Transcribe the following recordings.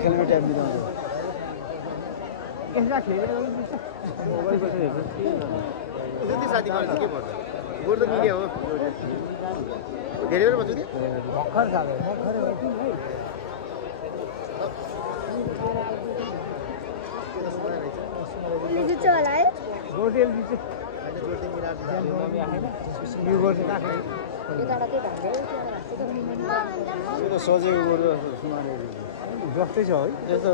खेलमै time दिँदा साथी गर्छ के पर्छ गोड त मिडिया हो धेरै बेर बच्छु नि भर्खर खाले जित्छ होला है गोटेल जित्छ यो गोटे काख्ने यो त सजेको गोरु जस्तै छ है यस्तो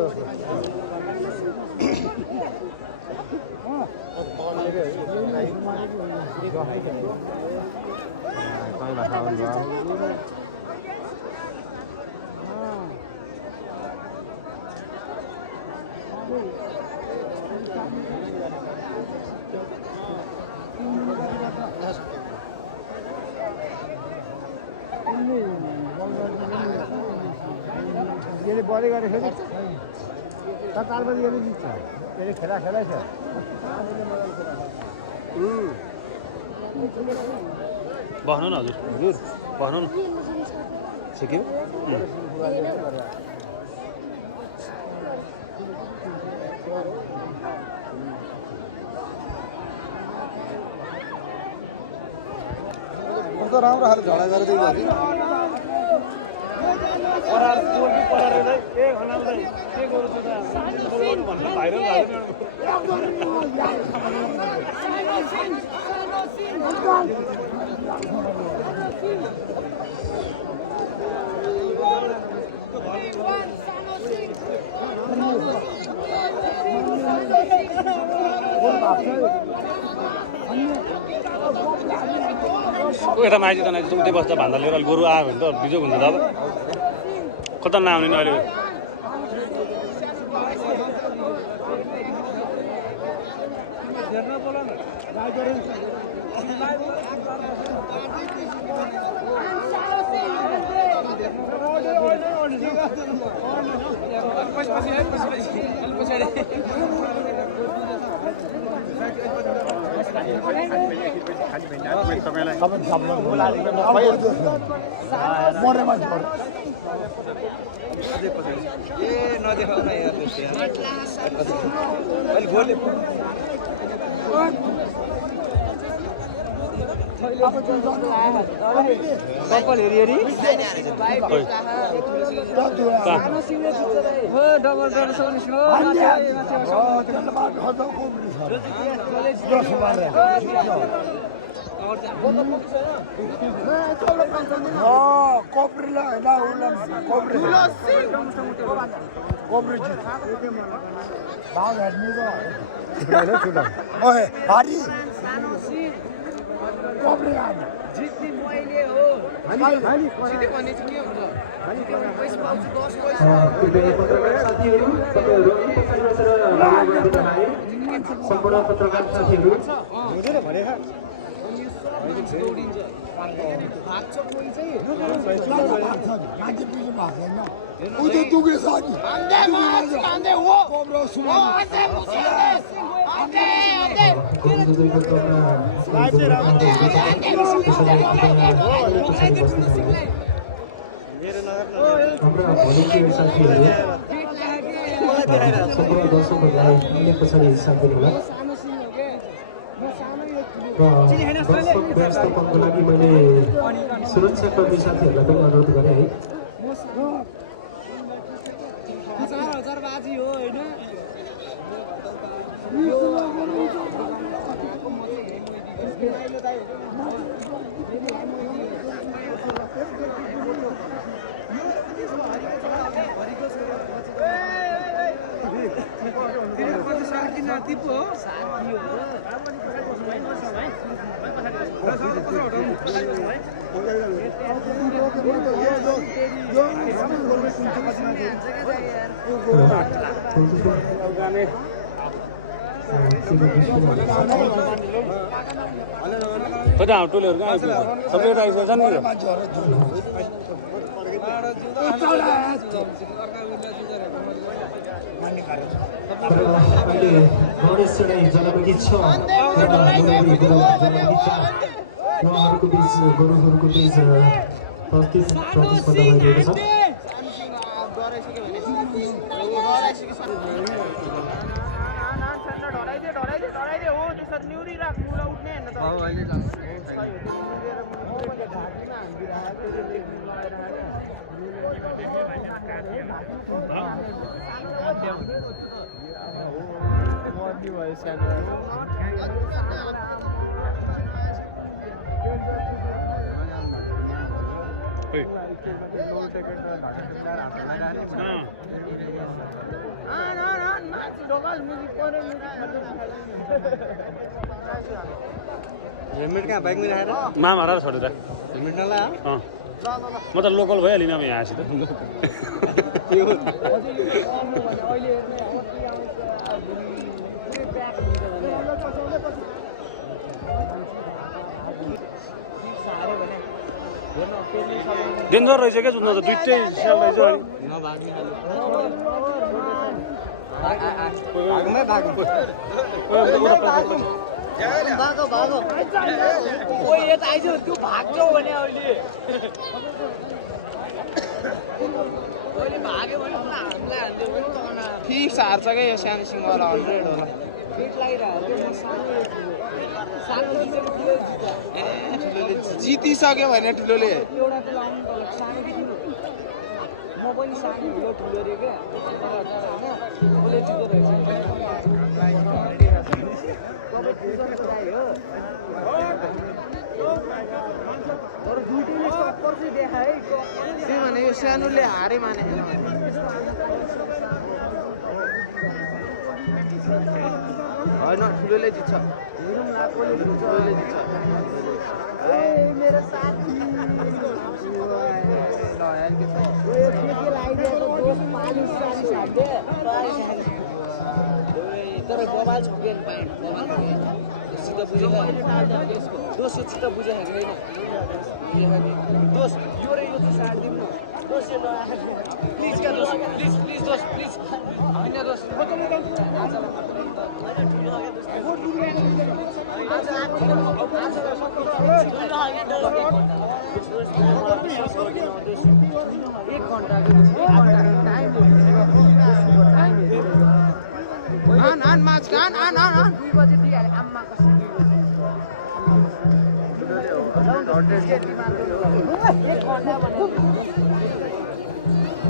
यसले बढी गरेर फेरि चार बजी यसले जित्छ यसले खेलाइ छ बस्नु न हजुर बस्नु न सिक्यो राम्रो खाले झडा गरेर यता माइती त नाइती उतै बस्छ भन्दा लिएर गोरु आयो भने त बिजोग हुन्छ त अब कता नआउने नि अहिले कपाल हेरी जित्ने मैले हो जित्यो भने चाहिँ के हुन्छ सम्पूर्ण पत्रकार साथीहरू हाम्रा भोलिन्टियर साथीहरू सम्पूर्ण दर्शकहरूलाई अन्य पछाडि हिसाब दिनुहोला र दर्शक व्यवस्थापनको लागि मैले सुरक्षाकर्मी साथीहरूलाई पनि अनुरोध गरेँ है कता टोलीहरू कहाँ आइपुग्छ सबै आइसकेछ नि अहिले गणेश चढाइ जलाउने छ उहाँहरूको बिच गोरुहरूको बिच प्रतिस्पर्धा भइरहेको छ। हेलमेट कहाँ बाइकमा राखेर माम हराएर छोडेर हेलमेट नलायो म त लोकल भइहालिनँ अब यहाँ आएपछि त डेन्जर रहेछ क्या जुत्नु त दुइटै स्याल रहेछ अनि फिक्स हार्छ क्या यो सानो सिङ्गवाला 100 होला जितिसक्यो भने ठुलोले भने यो सानोले हारे माने होइन ठुलोले जित्छ ठुलोले जित्छ मेरो साथी तर बबाल छ के प्यान्ट बबाल सित बुझेको दोस्रो बुझेको होइन दोस यो र यो साट दिनु दोस यो प्लिज क्या दोस प्लिज दोस प्लिज होइन दोस एक घन्टा आन माछ आन 2 बजे दिइहाले आम्मा कसरी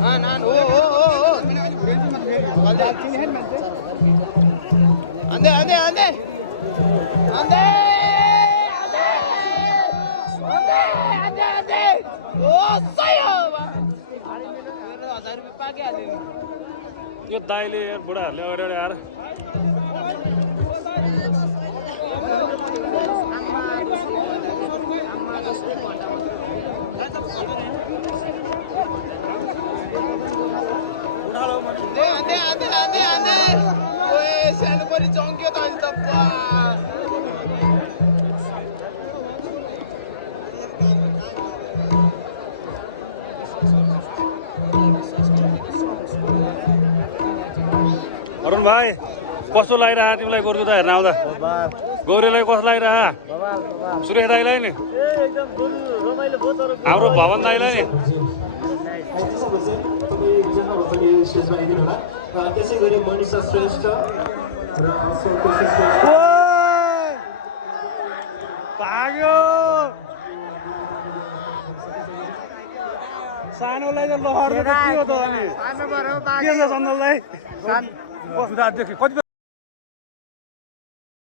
आन ओ आन्दे ओ सही हो 1000 रुपैयाँ पाकिहाल्यो यो दाइले बुढाहरूले अगाडि आएर आन्दे ओए सानो पनि जङ्क्यो त अहिले त अरुण भाइ कस्तो लागिरह तिमीलाई गोरुको त हेर्न आउँदा गौरीलाई कस्तो लागिरह सुरेश दाइलाई नि हाम्रो भवन दाइलाई नि त्यसै गरी मनिषा श्रेष्ठ र भाग्यो सानोलाई त लहर के हो त अनि के छ सन्दललाई कति